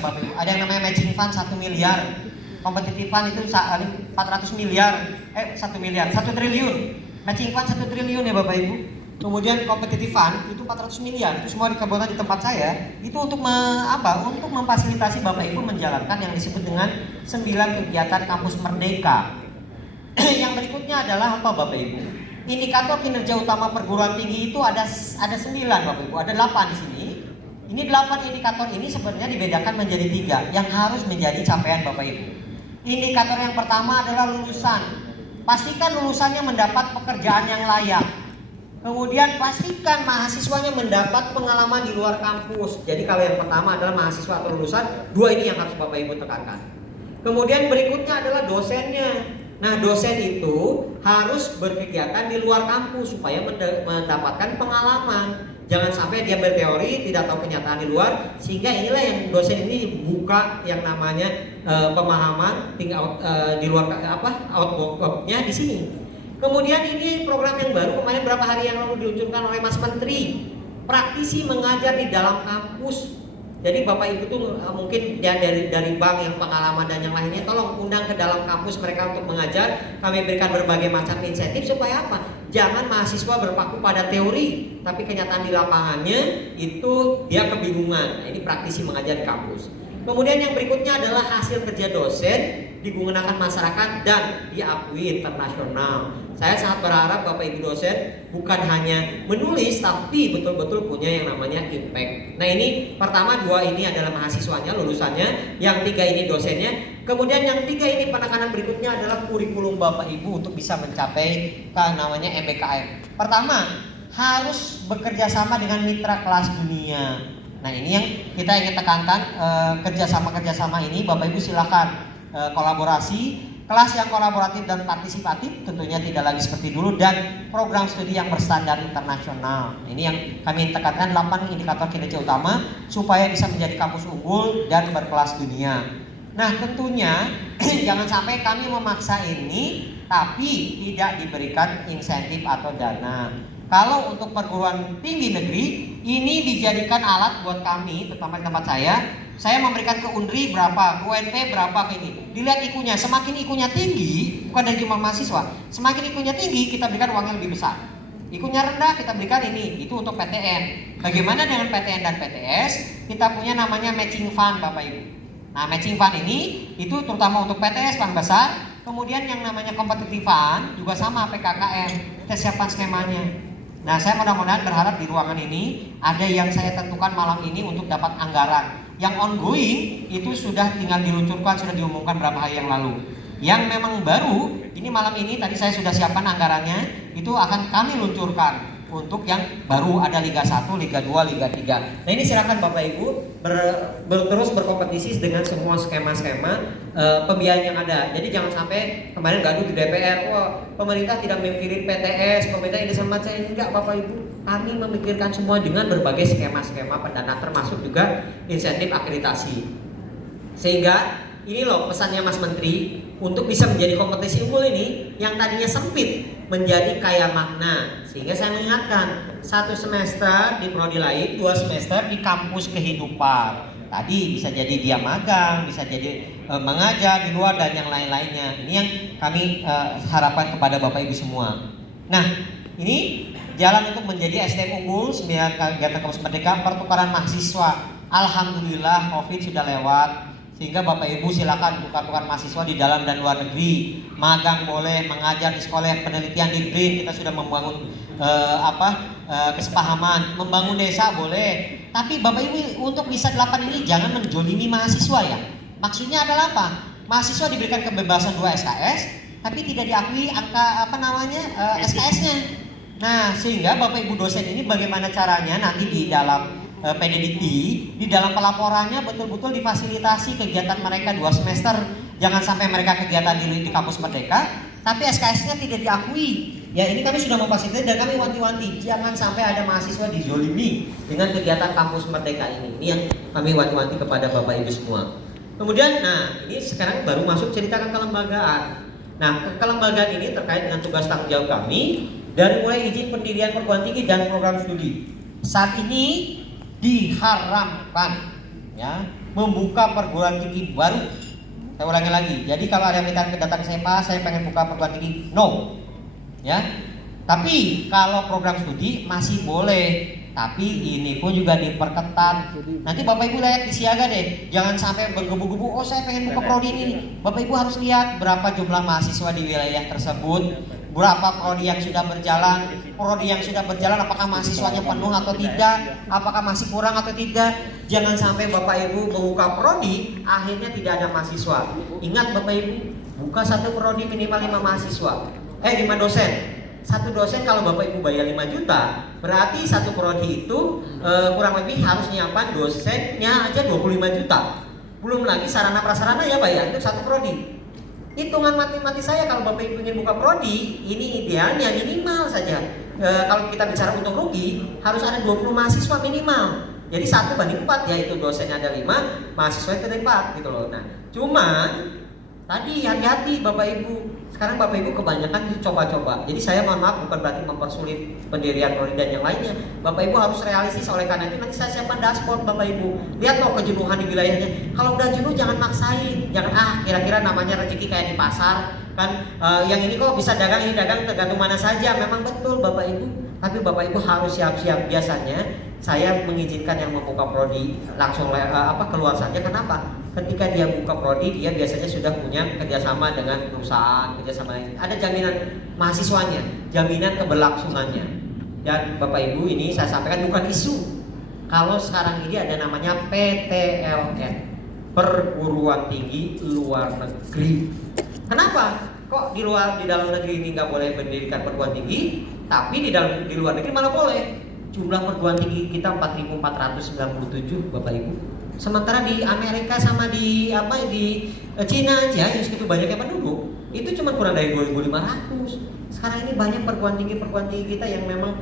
Bapak Ibu. Ada yang namanya matching fund 1 miliar. Competitive fund itu 400 miliar. 1 miliar, 1 triliun. Matching fund 1 triliun ya Bapak Ibu. Kemudian competitive fund itu 400 miliar. Itu semua dikumpulkan di tempat saya. Itu untuk untuk memfasilitasi Bapak Ibu menjalankan yang disebut dengan 9 kegiatan kampus merdeka. Yang berikutnya adalah apa Bapak Ibu? Indikator kinerja utama perguruan tinggi itu ada 9 Bapak Ibu, ada 8 di sini. Ini 8 indikator ini sebenarnya dibedakan menjadi 3 yang harus menjadi capaian Bapak Ibu. Indikator yang pertama adalah lulusan. Pastikan lulusannya mendapat pekerjaan yang layak. Kemudian pastikan mahasiswanya mendapat pengalaman di luar kampus. Jadi kalau yang pertama adalah mahasiswa atau lulusan, 2 ini yang harus Bapak Ibu tekankan. Kemudian berikutnya adalah dosennya. Nah, dosen itu harus berkegiatan di luar kampus supaya mendapatkan pengalaman. Jangan sampai dia berteori tidak tahu kenyataan di luar, sehingga inilah yang dosen ini buka yang namanya pemahaman tinggal di luar outbox-nya di sini. Kemudian ini program yang baru kemarin berapa hari yang lalu diluncurkan oleh Mas Menteri, praktisi mengajar di dalam kampus. Jadi Bapak Ibu tuh mungkin ya dari bank yang pengalaman dan yang lainnya, tolong undang ke dalam kampus mereka untuk mengajar. Kami berikan berbagai macam insentif supaya apa? Jangan mahasiswa berpaku pada teori, tapi kenyataan di lapangannya itu dia kebingungan. Nah, ini praktisi mengajar di kampus. Kemudian yang berikutnya adalah hasil kerja dosen digunakan masyarakat dan diakui internasional. Saya sangat berharap Bapak Ibu dosen bukan hanya menulis tapi betul-betul punya yang namanya impact. Nah, ini pertama 2 ini adalah mahasiswanya, lulusannya, yang 3 ini dosennya. Kemudian yang 3 ini penekanan berikutnya adalah kurikulum Bapak Ibu untuk bisa mencapai namanya MBKM. Pertama, harus bekerja sama dengan mitra kelas dunia. Nah, ini yang kita ingin tekankan, kerjasama ini Bapak Ibu silakan kolaborasi, kelas yang kolaboratif dan partisipatif tentunya tidak lagi seperti dulu, dan program studi yang berstandar internasional. Ini yang kami tekankan 8 indikator kinerja utama supaya bisa menjadi kampus unggul dan berkelas dunia. Nah, tentunya jangan sampai kami memaksa ini tapi tidak diberikan insentif atau dana. Kalau untuk perguruan tinggi negeri ini dijadikan alat buat kami, terutama di tempat saya memberikan ke UNRI berapa, ke UNP berapa, ke ini. Dilihat IQ-nya, semakin IQ-nya tinggi, bukan dari jumlah mahasiswa, semakin IQ-nya tinggi kita berikan uang yang lebih besar. IQ-nya rendah kita berikan ini, itu untuk PTN. Bagaimana dengan PTN dan PTS? Kita punya namanya matching fund Bapak Ibu. Nah, matching fund ini itu terutama untuk PTS fund besar. Kemudian yang namanya competitive fund juga sama PKKM, kita siapkan skemanya. Nah, saya mudah-mudahan berharap di ruangan ini ada yang saya tentukan malam ini untuk dapat anggaran. Yang ongoing itu sudah tinggal diluncurkan, sudah diumumkan berapa hari yang lalu. Yang memang baru, ini malam ini tadi saya sudah siapkan anggarannya, itu akan kami luncurkan untuk yang baru, ada Liga 1, Liga 2, Liga 3. Nah, ini silakan Bapak Ibu terus berkompetisi dengan semua skema-skema pembiayaan yang ada. Jadi jangan sampai kemarin gaduh di DPR, wah pemerintah tidak memikirin PTS, pemerintah ini sama saya. Enggak Bapak Ibu, kami memikirkan semua dengan berbagai skema-skema pendanaan, termasuk juga insentif akreditasi. Sehingga ini loh pesannya Mas Menteri, untuk bisa menjadi kompetisi unggul ini yang tadinya sempit menjadi kaya makna. Sehingga saya mengingatkan, 1 semester di prodi lain, 2 semester di kampus kehidupan. Tadi bisa jadi dia magang, bisa jadi mengajar di luar dan yang lain-lainnya. Ini yang kami harapkan kepada Bapak Ibu semua. Nah, ini jalan untuk menjadi SDM unggul, 9 kegiatan kampus merdeka, pertukaran mahasiswa. Alhamdulillah Covid sudah lewat. Sehingga Bapak Ibu silakan tukar-tukar mahasiswa di dalam dan luar negeri, magang boleh, mengajar di sekolah, penelitian di BRIN, kita sudah membangun kesepahaman, membangun desa boleh. Tapi Bapak Ibu untuk bisa 8 ini jangan menjolimi mahasiswa ya. Maksudnya adalah apa? Mahasiswa diberikan kebebasan 2 SKS, tapi tidak diakui angka SKS-nya. Nah, sehingga Bapak Ibu dosen ini bagaimana caranya nanti di dalam PDDT, di dalam pelaporannya betul-betul difasilitasi kegiatan mereka 2 semester. Jangan sampai mereka kegiatan di kampus merdeka tapi SKS-nya tidak diakui. Ya, ini kami sudah memfasilitasi dan kami wanti-wanti jangan sampai ada mahasiswa dizolimi dengan kegiatan kampus merdeka ini. Ini yang kami wanti-wanti kepada Bapak Ibu semua. Kemudian, nah ini sekarang baru masuk ceritakan kelembagaan. Nah, kelembagaan ini terkait dengan tugas tanggung jawab kami dari mulai izin pendirian perguruan tinggi dan program studi. Saat ini diharamkan ya membuka perguruan tinggi baru. Saya ulangi lagi. Jadi kalau ada yang minta datang ke Pak, saya pengen buka perguruan tinggi, no. Ya. Tapi kalau program studi masih boleh. Tapi ini pun juga diperketat. Nanti Bapak Ibu lihat di siaga deh. Jangan sampai bergebu-gebu, oh saya pengen buka prodi ini. Bapak Ibu harus lihat berapa jumlah mahasiswa di wilayah tersebut, berapa prodi yang sudah berjalan. Prodi yang sudah berjalan apakah mahasiswanya penuh atau tidak, apakah masih kurang atau tidak. Jangan sampai Bapak Ibu membuka prodi akhirnya tidak ada mahasiswa. Ingat Bapak Ibu, buka satu prodi minimal 5 mahasiswa. 5 dosen. Satu dosen kalau Bapak Ibu bayar 5 juta, berarti satu prodi itu kurang lebih harus nyiapkan dosennya aja 25 juta. Belum lagi sarana prasarana ya Pak ya, itu satu prodi. Hitungan matematis saya kalau Bapak Ibu ingin buka prodi, ini idealnya minimal saja. Kalau kita bicara untung rugi, harus ada 20 mahasiswa minimal. Jadi 1:4, yaitu dosennya ada 5, mahasiswa itu ada 4 gitu loh. Nah, cuman tadi hati-hati Bapak Ibu. Sekarang Bapak Ibu kebanyakan coba-coba. Jadi saya mohon maaf bukan berarti mempersulit pendirian prodi dan yang lainnya. Bapak Ibu harus realistis, oleh karena itu nanti saya siapkan dashboard Bapak Ibu. Lihat loh kejenuhan di wilayahnya. Kalau udah jenuh jangan maksain. Jangan kira-kira namanya rezeki kayak di pasar kan. Yang ini kok bisa dagang, ini dagang, tergantung mana saja. Memang betul Bapak Ibu. Tapi Bapak Ibu harus siap-siap. Biasanya saya mengizinkan yang membuka prodi langsung keluar saja. Kenapa? Ketika dia buka prodi, dia biasanya sudah punya kerjasama dengan perusahaan, kerjasama lain. Ada jaminan mahasiswanya, jaminan keberlangsungannya. Dan Bapak Ibu ini saya sampaikan bukan isu. Kalau sekarang ini ada namanya PTLN, Perguruan Tinggi Luar Negeri. Kenapa? Kok di dalam negeri ini nggak boleh mendirikan perguruan tinggi, tapi di luar negeri malah boleh? Jumlah perguruan tinggi kita 4.497 Bapak Ibu. Sementara di Amerika sama di Cina aja yang segitu banyaknya penduduk, itu cuma kurang dari 2.500. Sekarang ini banyak perguruan tinggi kita yang memang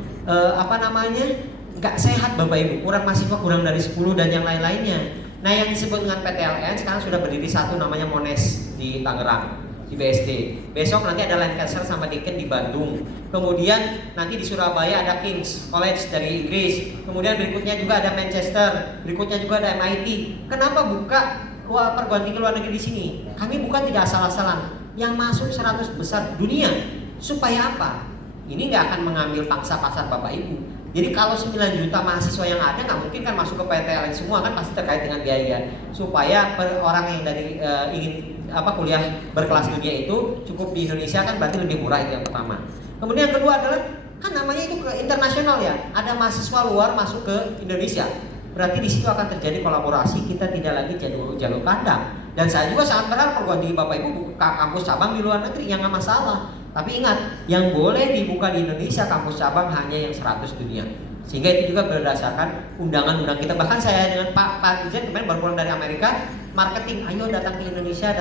nggak sehat Bapak Ibu, kurang mahasiswa kurang dari 10 dan yang lain-lainnya. Nah yang disebut dengan PTLN sekarang sudah berdiri satu namanya Monash di Tangerang, di BSD. Besok nanti ada Lancaster sama Deakin di Bandung. Kemudian nanti di Surabaya ada King's College dari Inggris. Kemudian berikutnya juga ada Manchester. Berikutnya juga ada MIT. Kenapa buka perguruan tinggi luar negeri di sini? Kami bukan tidak asal-asalan. Yang masuk 100 besar dunia. Supaya apa? Ini nggak akan mengambil pangsa pasar Bapak Ibu. Jadi kalau 9 juta mahasiswa yang ada nggak mungkin kan masuk ke PTLN semua kan, pasti terkait dengan biaya. Supaya orang yang dari ingin kuliah berkelas dunia itu cukup di Indonesia kan berarti lebih murah, itu yang pertama. Kemudian yang kedua adalah kan namanya itu ke internasional ya, ada mahasiswa luar masuk ke Indonesia, berarti di situ akan terjadi kolaborasi, kita tidak lagi jalur kandang. Dan saya juga sangat berharap perguruan tinggi Bapak Ibu buka kampus cabang di luar negeri, yang nggak masalah. Tapi ingat, yang boleh dibuka di Indonesia kampus cabang hanya yang 100 dunia. Sehingga itu juga berdasarkan undang-undang kita. Bahkan saya dengan Pak Ijen kemarin baru pulang dari Amerika, marketing, ayo datang ke Indonesia.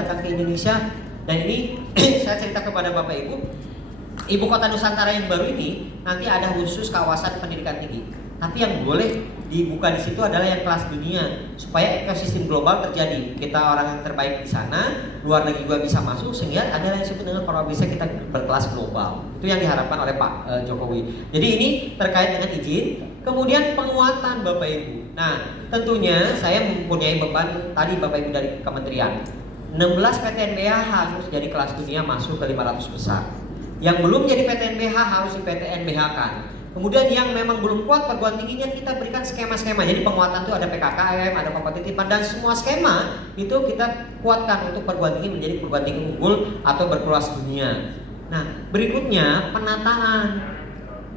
Dan ini saya cerita kepada Bapak Ibu, Ibu Kota Nusantara yang baru ini nanti ada khusus kawasan pendidikan tinggi. Tapi yang boleh dibuka di situ adalah yang kelas dunia, supaya ekosistem global terjadi. Kita orang yang terbaik di sana, luar negeri juga bisa masuk, sehingga ada yang disebut dengan kalau bisa kita berkelas global. Itu yang diharapkan oleh Pak Jokowi. Jadi ini terkait dengan izin, kemudian penguatan Bapak Ibu. Nah, tentunya saya mempunyai beban tadi Bapak Ibu dari kementerian. 16 PTNBH harus jadi kelas dunia masuk ke 500 besar. Yang belum jadi PTNBH harus di PTNBH kan. Kemudian yang memang belum kuat perguruan tingginya kita berikan skema-skema. Jadi penguatan itu ada PKKM, ada kompetitifan, dan semua skema itu kita kuatkan untuk perguruan tinggi menjadi perguruan tinggi unggul atau berkelas dunia. Nah, berikutnya penataan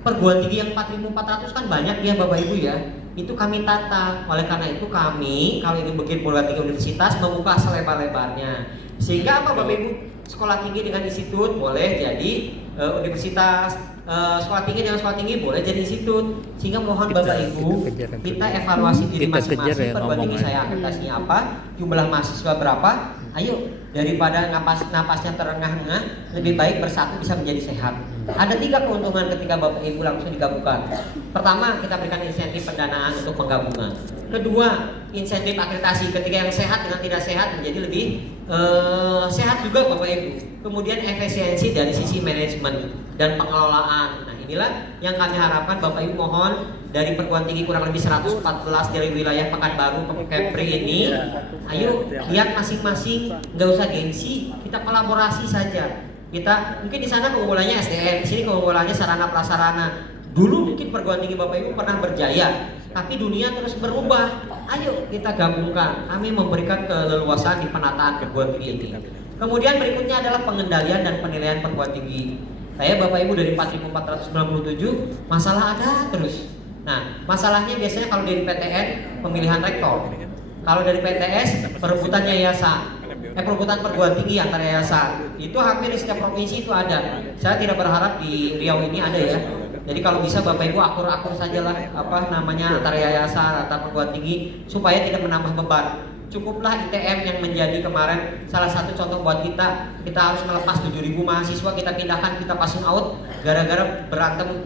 perguruan tinggi yang 4.400 kan banyak ya Bapak Ibu ya. Itu kami tata. Oleh karena itu kami kalau ini bikin perguruan tinggi universitas membuka selebar-lebarnya. Sehingga apa Bapak Ibu? Sekolah tinggi dengan institut boleh jadi universitas, sekolah tinggi dengan sekolah tinggi boleh jadi institut. Sehingga mohon Bapak Ibu kita evaluasi diri masing-masing. Perguruan tinggi saya akreditasinya apa, jumlah mahasiswa berapa. Ayo, daripada napasnya terengah-engah, lebih baik bersatu bisa menjadi sehat. Ada 3 keuntungan ketika Bapak Ibu langsung digabungkan. Pertama, kita berikan insentif pendanaan untuk penggabungan. Kedua, insentif akreditasi ketika yang sehat dengan tidak sehat menjadi lebih sehat juga Bapak Ibu. Kemudian efisiensi dari sisi manajemen dan pengelolaan. Nah, inilah yang kami harapkan Bapak Ibu, mohon dari perguruan tinggi kurang lebih 114 dari wilayah Pekanbaru ke Kepri ini, ayo lihat masing-masing, nggak usah gengsi, kita kolaborasi saja. Kita mungkin di sana keunggulannya SDM, di sini keunggulannya sarana prasarana. Dulu mungkin perguruan tinggi Bapak Ibu pernah berjaya, tapi dunia terus berubah. Ayo kita gabungkan. Kami memberikan keleluasaan di penataan perguruan tinggi ini. Kemudian berikutnya adalah pengendalian dan penilaian perguruan tinggi. Saya Bapak Ibu dari 4.497 masalah ada terus. Nah, masalahnya biasanya kalau dari PTN pemilihan rektor, kalau dari PTS perebutan yayasan, perebutan perguruan tinggi antar yayasan, itu hampir di setiap provinsi itu ada. Saya tidak berharap di Riau ini ada ya. Jadi kalau bisa Bapak Ibu akur-akur sajalah antar yayasan atau perguruan tinggi supaya tidak menambah beban. Cukuplah ITM yang menjadi kemarin salah satu contoh buat kita. Kita harus melepas 7.000 mahasiswa, kita pindahkan, kita passing out gara-gara berantem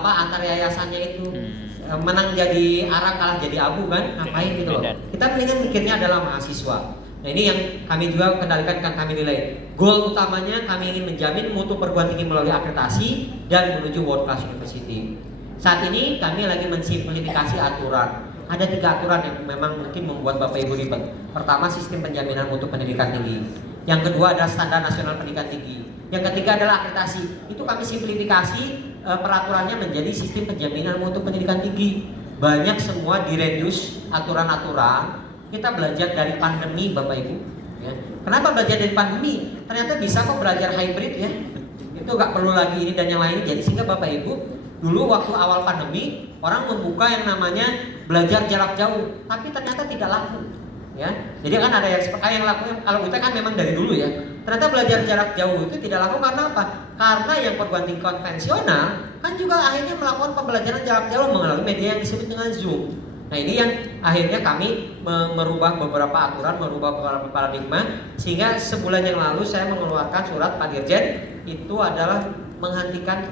antar yayasannya itu. Menang jadi arang, kalah jadi abu kan, ngapain gitu loh. Kita mendingan mikirnya adalah mahasiswa. Nah ini yang kami juga kendalikan, kan kami nilai. Goal utamanya kami ingin menjamin mutu perguruan tinggi melalui akreditasi dan menuju world class university. Saat ini kami lagi mensimplifikasi aturan. Ada 3 aturan yang memang mungkin membuat Bapak Ibu ribet. Pertama, sistem penjaminan mutu pendidikan tinggi. Yang kedua adalah standar nasional pendidikan tinggi. Yang ketiga adalah akreditasi. Itu kami simplifikasi peraturannya menjadi sistem penjaminan mutu pendidikan tinggi. Banyak semua direduce aturan-aturan. Kita belajar dari pandemi Bapak Ibu. Ya. Kenapa belajar dari pandemi? Ternyata bisa kok belajar hybrid ya. Itu nggak perlu lagi ini dan yang lain. Jadi sehingga Bapak Ibu dulu waktu awal pandemi orang membuka yang namanya belajar jarak jauh, tapi ternyata tidak laku. Ya, jadi kan ada yang yang laku. Kalau kita kan memang dari dulu ya. Ternyata belajar jarak jauh itu tidak laku karena apa? Karena yang perguruan tinggi konvensional kan juga akhirnya melakukan pembelajaran jarak jauh melalui media yang disebut dengan Zoom. Nah ini yang akhirnya kami merubah beberapa aturan, merubah beberapa paradigma, sehingga sebulan yang lalu saya mengeluarkan surat Pak Dirjen, itu adalah menghentikan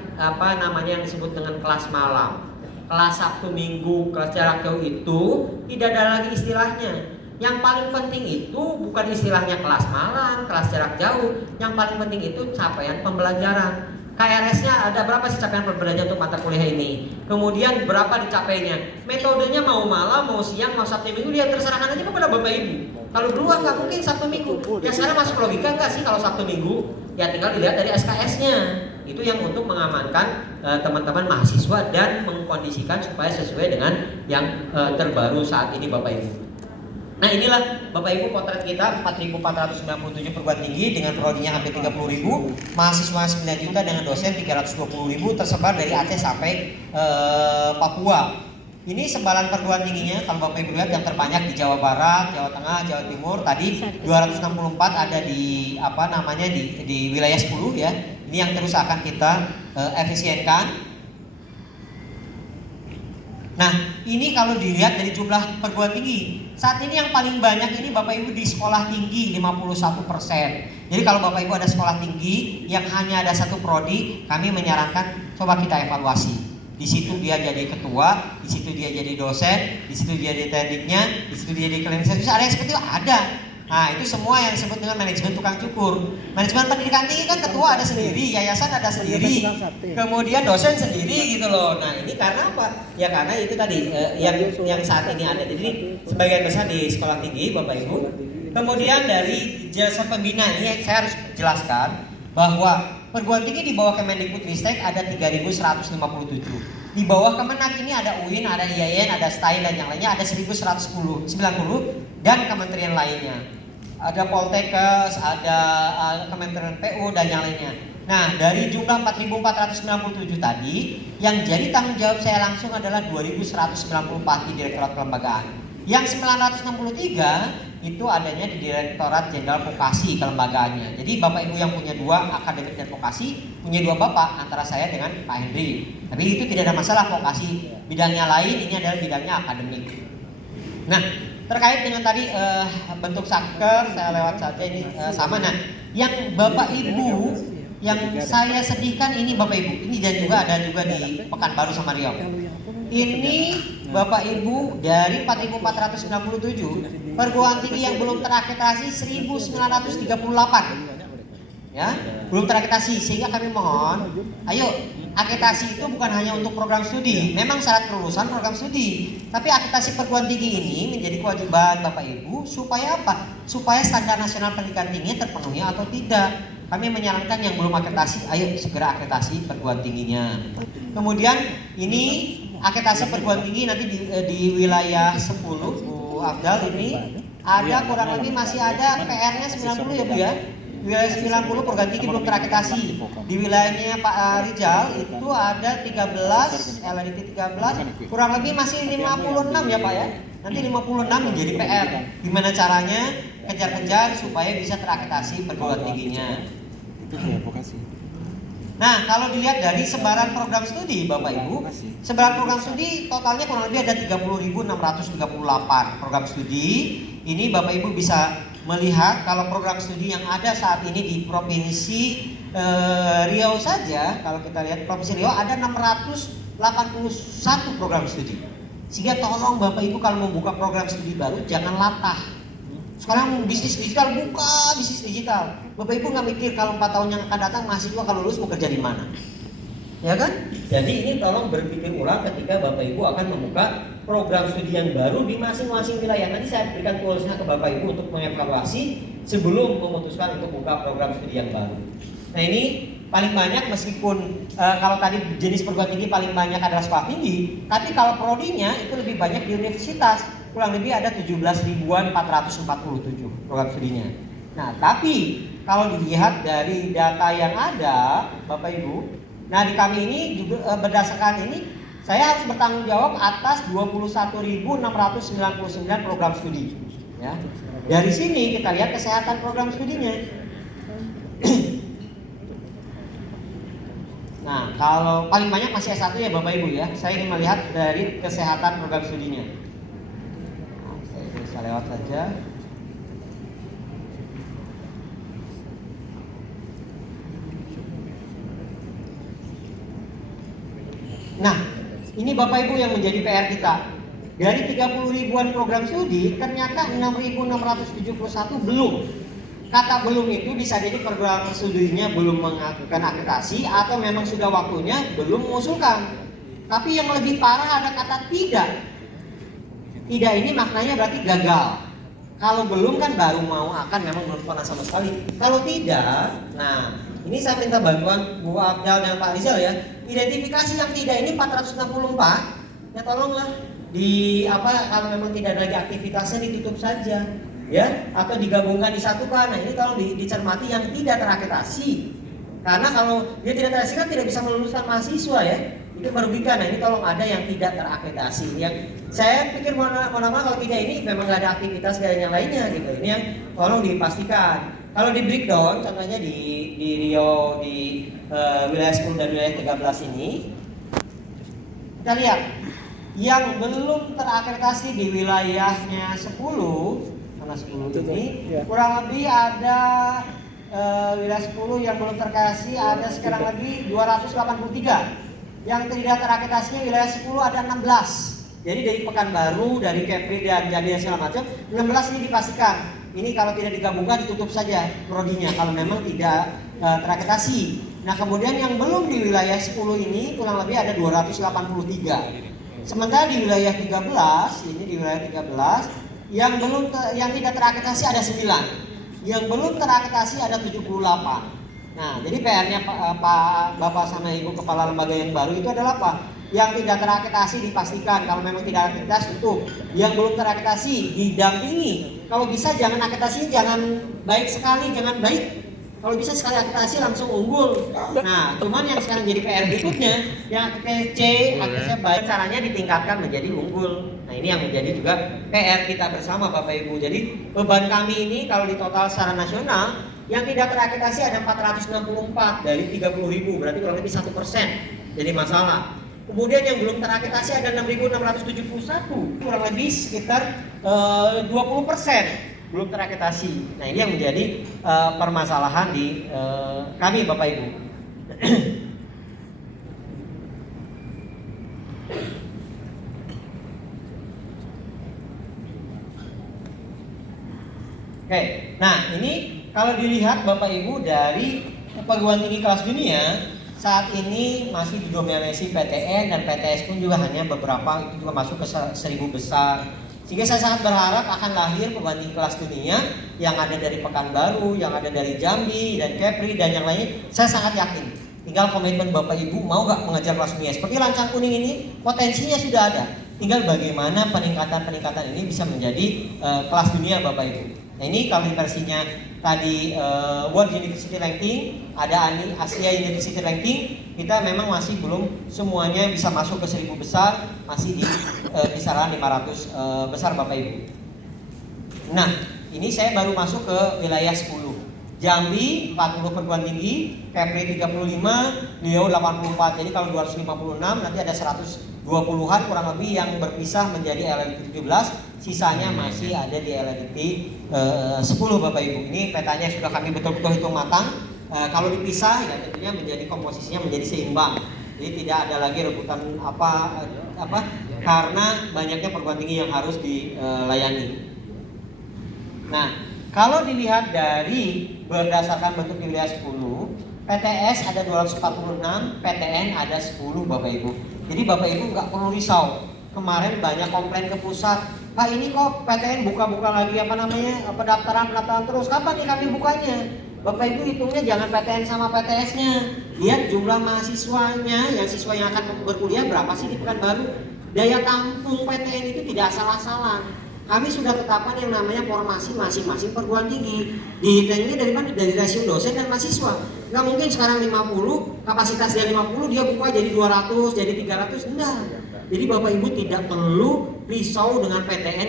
yang disebut dengan kelas malam, kelas Sabtu Minggu, kelas jarak jauh itu tidak ada lagi istilahnya. Yang paling penting itu bukan istilahnya kelas malam, kelas jarak jauh. Yang paling penting itu capaian pembelajaran. KRS-nya ada berapa sih capaian pembelajaran untuk mata kuliah ini? Kemudian berapa dicapainya? Metodenya mau malam, mau siang, mau Sabtu Minggu, dia terserahkan aja kepada Bapak Ibu. Kalau dulu nggak mungkin Sabtu Minggu. Ya sekarang masuk logika nggak sih kalau Sabtu Minggu? Ya tinggal dilihat dari SKS-nya. Itu yang untuk mengamankan teman-teman mahasiswa dan mengkondisikan supaya sesuai dengan yang terbaru saat ini Bapak Ibu. Nah inilah Bapak Ibu potret kita 4.497 perguruan tinggi dengan prodinya hampir 30.000, mahasiswa 9 juta dengan dosen 320.000 tersebar dari Aceh sampai Papua. Ini sebaran perguruan tingginya kalau Bapak Ibu lihat yang terbanyak di Jawa Barat, Jawa Tengah, Jawa Timur. Tadi 264 ada di di wilayah 10 ya. Ini yang terus akan kita efisienkan. Nah, ini kalau dilihat dari jumlah perguruan tinggi, saat ini yang paling banyak ini Bapak Ibu di sekolah tinggi 51%. Jadi kalau Bapak Ibu ada sekolah tinggi yang hanya ada satu prodi, kami menyarankan coba kita evaluasi. Di situ dia jadi ketua, di situ dia jadi dosen, di situ dia jadi tekniknya, di situ dia jadi klinis. Ada yang seperti itu ada. Nah itu semua yang disebut dengan manajemen tukang cukur. Manajemen pendidikan tinggi kan ketua ada sendiri, yayasan ada sendiri, kemudian dosen sendiri gitu loh. Nah ini karena apa? Ya karena itu tadi yang saat ini ada. Jadi sebagian besar di sekolah tinggi Bapak Ibu. Kemudian dari jasa pembina ini saya harus jelaskan bahwa perguruan tinggi di bawah Kemendikbudristek ada 3.157. Di bawah Kemenak ini ada UIN, ada IAIN, ada STAI dan yang lainnya ada 1.190 dan kementerian lainnya. Ada Poltekkes, ada Kementerian PU dan yang lainnya. Nah, dari jumlah 4.497 tadi, yang jadi tanggung jawab saya langsung adalah 2.194 di Direktorat Kelembagaan. Yang 963 itu adanya di Direktorat Jenderal Vokasi kelembagaannya. Jadi Bapak Ibu yang punya 2 akademik dan vokasi, punya 2 bapak antara saya dengan Pak Hendri. Tapi itu tidak ada masalah, vokasi bidangnya lain, ini adalah bidangnya akademik. Nah, terkait dengan tadi bentuk satker, saya lewat saja ini sama. Nah, yang Bapak Ibu yang saya sedihkan ini Bapak Ibu, ini dan juga ada juga di Pekanbaru sama Riau. Ini Bapak Ibu dari 4.497 perguruan tinggi yang belum terakreditasi 1.938. Ya, belum terakreditasi, sehingga kami mohon, ayo akreditasi itu bukan hanya untuk program studi, memang syarat kelulusan program studi. Tapi akreditasi perguruan tinggi ini menjadi kewajiban Bapak Ibu supaya apa? Supaya standar nasional pendidikan tinggi terpenuhi atau tidak. Kami menyarankan yang belum akreditasi, ayo segera akreditasi perguruan tingginya. Kemudian ini akreditasi perguruan tinggi nanti di wilayah 10, Bu Abdal ini ada kurang lebih masih ada PR-nya 90 ya Bu ya. Di wilayah 90 perguruan tinggi belum terakreditasi. Di wilayahnya Pak Rizal itu ada 13, LDT 13, kurang lebih masih 56 ya Pak ya. Nanti 56 menjadi PR. Gimana caranya? Kejar-kejar supaya bisa terakreditasi perguruan tingginya. Nah, kalau dilihat dari sebaran program studi Bapak Ibu, sebaran program studi totalnya kurang lebih ada 30.638 program studi. Ini Bapak Ibu bisa melihat kalau program studi yang ada saat ini di Provinsi Riau saja, kalau kita lihat Provinsi Riau ada 681 program studi. Sehingga tolong Bapak Ibu kalau membuka program studi baru jangan latah. Sekarang bisnis digital, buka bisnis digital. Bapak Ibu nggak mikir kalau 4 tahun yang akan datang mahasiswa kalau lulus mau kerja di mana, ya kan? Jadi ini tolong berpikir ulang ketika Bapak Ibu akan membuka program studi yang baru di masing-masing wilayah. Nanti saya berikan toolsnya ke Bapak Ibu untuk mengevaluasi sebelum memutuskan untuk buka program studi yang baru. Nah ini paling banyak meskipun kalau tadi jenis perguruan tinggi paling banyak adalah sekolah tinggi, tapi kalau prodinya itu lebih banyak di universitas. Kurang lebih ada 17.447 program studinya. Nah, tapi kalau dilihat dari data yang ada, Bapak Ibu, nah di kami ini juga berdasarkan ini, saya harus bertanggung jawab atas 21.699 program studi. Ya. Dari sini kita lihat kesehatan program studinya. Nah, kalau paling banyak masih S1 ya Bapak Ibu ya. Saya ingin melihat dari kesehatan program studinya. Saya lewat saja. Nah, ini Bapak Ibu yang menjadi PR kita. Dari 30 ribuan program studi, ternyata 6.671 belum. Kata belum itu bisa jadi program studinya belum melakukan akreditasi atau memang sudah waktunya belum mengusulkan. Tapi yang lebih parah ada kata tidak. Tidak ini maknanya berarti gagal. Kalau belum kan baru mau akan memang belum pernah sama sekali. Kalau tidak, nah ini saya minta bantuan Bu Abdal dan Pak Rizal ya. Identifikasi yang tidak ini 464. Ya tolonglah kalau memang tidak ada lagi aktivitasnya ditutup saja, ya atau digabungkan disatukan. Nah ini tolong dicermati yang tidak terakreditasi. Karena kalau dia tidak terakreditasi kan tidak bisa meluluskan mahasiswa ya. Itu merugikan. Nah ini tolong ada yang tidak terakreditasi. Yang saya pikir mana-mana kalau tidak ini memang nggak ada aktivitas dan yang lainnya gitu. Ini yang tolong dipastikan. Kalau di breakdown, contohnya di Riau di wilayah 10 dan wilayah 13 ini, kita lihat yang belum terakreditasi di wilayahnya 10, karena 10 ini kurang lebih ada wilayah 10 yang belum terakreditasi ada sekarang lebih 283. Yang tidak terakreditasinya wilayah 10 ada 16. Jadi dari Pekanbaru, dari Kepri dan Jambi dan segala macam, 16 ini dipastikan. Ini kalau tidak digabungkan ditutup saja prodinya kalau memang tidak terakreditasi. Nah, kemudian yang belum di wilayah 10 ini kurang lebih ada 283. Sementara di wilayah 13, ini di wilayah 13 yang tidak terakreditasi ada 9. Yang belum terakreditasi ada 78. Nah, jadi PR-nya Pak Bapak sama Ibu Kepala Lembaga yang baru itu adalah apa? Yang tidak terakreditasi dipastikan, kalau memang tidak akreditasi tutup. Yang belum terakreditasi didampingi. Kalau bisa jangan akreditasi, jangan baik sekali, jangan baik. Kalau bisa sekali akreditasi langsung unggul. Nah, cuman yang sekarang jadi PR berikutnya, yang akreditasi C, akreditasinya baik, caranya ditingkatkan menjadi unggul. Nah, ini yang menjadi juga PR kita bersama Bapak Ibu. Jadi beban kami ini kalau di total secara nasional, yang tidak terakreditasi ada 464 dari 30.000, berarti kurang lebih 1%. Jadi masalah. Kemudian yang belum terakreditasi ada 6.671, kurang lebih sekitar 20% belum terakreditasi. Nah ini yang menjadi permasalahan di kami Bapak Ibu. Oke, nah ini kalau dilihat Bapak Ibu dari perguruan tinggi kelas dunia, saat ini masih didominasi PTN dan PTS pun juga hanya beberapa itu juga masuk ke 1000 besar. Sehingga saya sangat berharap akan lahir perguruan tinggi kelas dunia yang ada dari Pekanbaru, yang ada dari Jambi dan Kepri dan yang lainnya. Saya sangat yakin. Tinggal komitmen Bapak Ibu mau nggak mengejar kelas dunia. Seperti Lancang Kuning ini potensinya sudah ada. Tinggal bagaimana peningkatan ini bisa menjadi kelas dunia Bapak Ibu. Nah ini kalau versinya tadi World University Ranking, ada Asia University Ranking, kita memang masih belum semuanya bisa masuk ke 1000 besar, masih di kisaran 500 besar Bapak Ibu. Nah ini saya baru masuk ke wilayah 10. Jambi 40 perguruan tinggi, Kepri 35, Riau 84. Jadi kalau 256 nanti ada 120-an kurang lebih yang berpisah menjadi LLDT 17, sisanya masih ada di LLDT 10 Bapak Ibu. Ini petanya sudah kami betul-betul hitung matang. Kalau dipisah ya tentunya menjadi komposisinya menjadi seimbang. Jadi tidak ada lagi rebutan apa karena banyaknya perguruan tinggi yang harus dilayani. Nah, kalau dilihat dari berdasarkan bentuk di wilayah 10, PTS ada 246, PTN ada 10 Bapak Ibu. Jadi Bapak Ibu nggak perlu risau. Kemarin banyak komplain ke pusat, Pak ini kok PTN buka-buka lagi pendaftaran terus, kapan nih kami bukanya? Bapak Ibu hitungnya jangan PTN sama PTS-nya. Lihat jumlah mahasiswanya, yang siswa yang akan berkuliah berapa sih di Pekanbaru. Daya tampung PTN itu tidak asal-asalan. Kami sudah tetapkan yang namanya formasi masing-masing perguruan tinggi. Dihitungnya dari mana? Dari rasio dosen dan mahasiswa. Nggak mungkin sekarang 50, kapasitas dia 50, dia buka jadi 200, jadi 300, enggak. Jadi Bapak Ibu tidak perlu risau dengan PTN